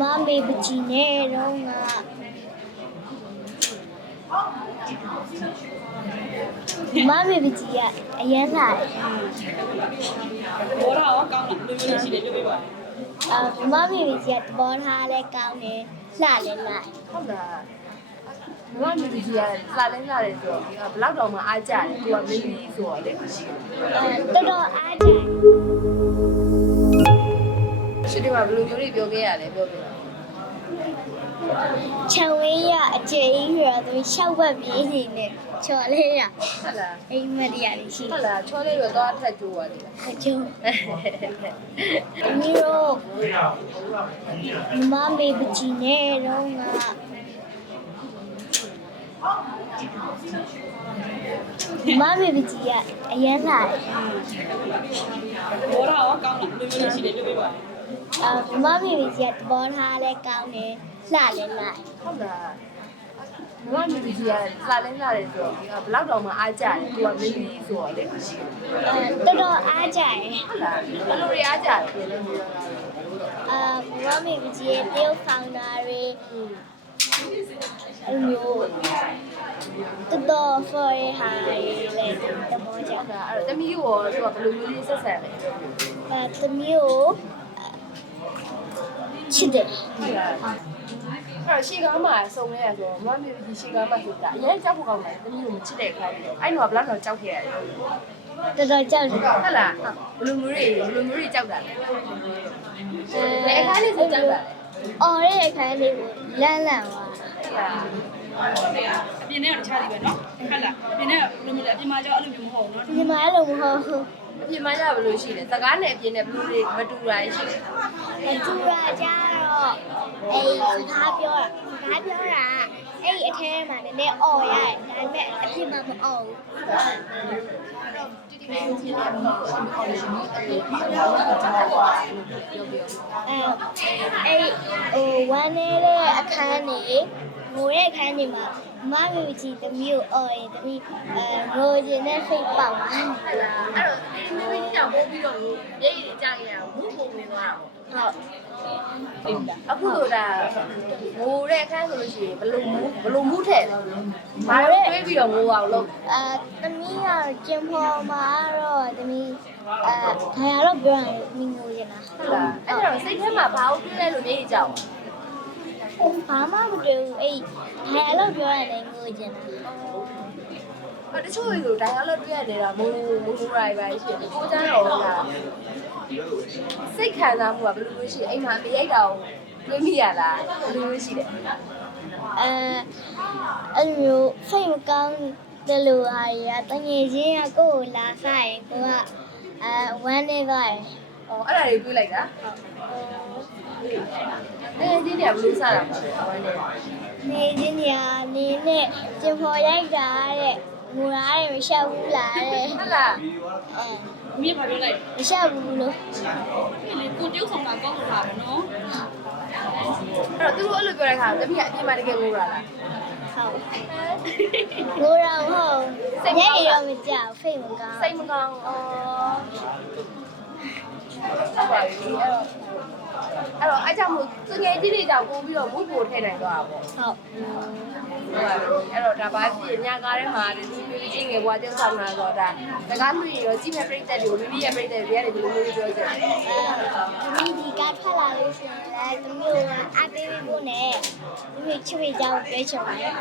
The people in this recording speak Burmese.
မမေပကြီးနဲ့တော့ငါမမေပကြီးကအရန်လာတယ်ဘောရရောကောင်းလားဘယ်လိုမျိုးရှိလဲပြောပြပါဦးအာမမေပကြီးကသဘောထားလဲကောင်းတယ်လှလည်းလှတယ်ဟုတ်လားမမမီဒီကြီးကလာလဲလာတယ်ဆိုတော့ဘလောက်တောင်မှအားကြတယ်သူကမင်းကြီးဆိုတော့လေအဲတော်တော်အားကြတယ် ရှင်ဒီမှာဘယ်လိုမျိုးတွေပြောခဲ့ရလဲပြောပြပါခြံဝင်းရအကျယ်ကြီးရသူရှောက်ဘက်ပြေးနေနဲ့ချော်လေးရဟုတ်လားအိမ်မက်တရားလေးရှိဟုတ်လားချောလေးတော့တော့ထက်ကြိုးရတယ်အကျုံးမျိုးတော့မမေပကြီးနဲ့တော့ငါမမေပကြီးကအရန်လာတယ်ဘောရရောကောင်းလားဘယ်လိုမျိုးရှိလဲပြောပြ ပါဦးအာမမေပကြီးကသဘောထားလဲကောင်းတယ်လှလည်းလှတယ်ဟုတ်လားမမမီဒီကြီးကလာလဲလာတယ်ဆိုတော့ဘလောက်တောင်မှအားကြတယ်သူကမင်းကြီးဆိုတော့လေအဲတော်တော်အားကြတယ်ဟုတ်လားဘယ်လိုတွေအားကြလဲပြောလဲအာမမေပကြီးရဲ့တရုတ်ဆောင်တာတွေအမျိုးတော်တော်ဖော်ရဟာလေတဘောကြဟုတ်လားအဲ့တော့တမီးရောသူကဘယ်လိုမျိုးလေးဆက်ဆံလဲအဲသမီးကို ချစ်တယ်ဟုတ်လားအဲ့တော့ရှေ့ကားမှာစုံလဲရဆိုတော့မမမီဒီရှေ့ကားမှာဆိုတာအရင်ကြောက်ဖို့ကောင်းတယ်တမီးကိုမချစ်တဲ့အခါကြီးအဲ့တော့ဘလောက်တော့ကြောက်ခဲ့ရတယ်တော်တော်ကြောက်တယ်ဟုတ်လားဘလူမျိုးတွေဘလူမျိုးတွေကြောက်တာလဲအဲဘယ်အခါလေးဆိုကြောက်တာလဲအော်ရဲ့အခန်းလေးကိုလန့်လန့်သွားဟုတ်လားအပြင်ထဲကတခြားစီပဲနော်ဟုတ်လားအပြင်ထဲကဘယ်လိုမျိုးလဲအပြင်မှာကြောက်အဲ့လိုမျိုးမဟုတ်ဘူးနော်ဒီမှာအဲ့လိုမဟုတ်ဘူး အပြင်မှာရဘလို့ရှိလဲစကားနဲ့အပြင်နဲ့ဘလူတွေမတူတာရှိတယ်အတူရာကြတော့အေးစကားပြောတာစကားပြောတာအဲ့ဒီအထဲမှာနည်းနည်းအော်ရတယ်ဒါပေမဲ့အဖြစ်မှမအော်ဘူးအဲအဲ့ဟိုဝမ်းနေတဲ့အခန်းနေငိုတဲ့အခန်းနေမှာ မမီကြီးတမီးကိုအော်ရင်တမီးအဲငိုချင်တဲ့စိတ်ပေါက်သွားအဲ့တော့ဒီမင်းကြီးကြောင့်ပို့ပြီးတော့ရိတ်ရိတ်ကြခဲ့ရဘူးပုံနေသွားတာပေါ့ဟုတ်အခုဆိုတာငိုတဲ့အခန်းဆိုလို့ရှိရင်ဘလို့မူးဘလို့မူးထည့်ဘာလို့တွေးပြီးတော့ငိုအောင်လုပ်အာသမီးကကျင်ဖော်မှာတော့သမီးအာဒါရတော့ပြောရင်မိငိုနေတာဟုတ်လားအဲ့တော့စိတ်ထဲမှာဘာလို့တွေးလဲလို့နေကြအောင် ဘာမှမတွေ့ဘူးအဲ့ဒါရတော့ပြောရင်လည်းငိုချင်တာအဲ့တချို့ဆိုဒါရောက်လို့တွေးရနေတာမူးမူးရိုက်ပါရှိတယ်ကိုကျန်းတော်ကစိတ်ခံစားမှုကဘယ်လိုလို့ရှိအိမ်မှာမရိုက်တာကိုတွေးမိရလားဘယ်လိုလို့ရှိတယ်အဲအဲ့လိုစိတ်မကောင်းတယ်လို့ဟာရတငယ်ချင်းကကိုယ့်ကိုလာဆိုင်ကိုကအဲဝမ်းနေသွားတယ်။အော်အဲ့ဒါတွေတွေးလိုက်တာ။ အဲဒီနေရာဘယ်လိုစတာလဲ။ဝမ်းနေ။နေချင်းညာနေနဲ့ကျင်ဖော်ရိုက်တာတဲ့ငိုတာတဲ့မရှက်ဘူးလားတဲ့ဟုတ်လားအဲအမြင်ဘာပြောလိုက်မရှက်ဘူးလို့လေကိုပြုတ်ဆောင်တာကောင်းလို့လာပဲနော်။အဲ့တော့သူတို့အဲ့လိုပြောတဲ့အခါတမီးကအပြင်မှာတကယ်ငိုတာလားဟုတ်ငိုတာမဟုတ်ညရတော့မကြောက်ဖိတ်မကောင်း။စိတ်မကောင်း။အော်။ဟုတ်ပါပြီ။အဲ့တော့ အဲ့တော့အဲ့ကြောင့်မို့သူငယ်ချင်းတွေကြောင့်ပို့ပြီးတော့ဘုတ်ပို့ထည့်နိုင်သွားတာပေါ့ဟုတ်။ဟုတ်ပါပြီ။အဲ့တော့ဒါပါဖြစ်ညကားထဲမှာဒီမိမိချင်းငယ်ဘွားကျင်းဆောင်လာတော့ဒါစကားမလို့ရောကြည့်မဲ့ပြိတ္တတွေကိုမိမိရဲ့ပြိတ္တတွေရတယ်ဘယ်လိုမျိုးပြောကြလဲအဲဒီဒီကထွက်လာလို့ရှိရင်လည်းသမီးကအပေးပေးဖို့နဲ့သမီးချွေးကြောင်းပြောချင်ပါတယ်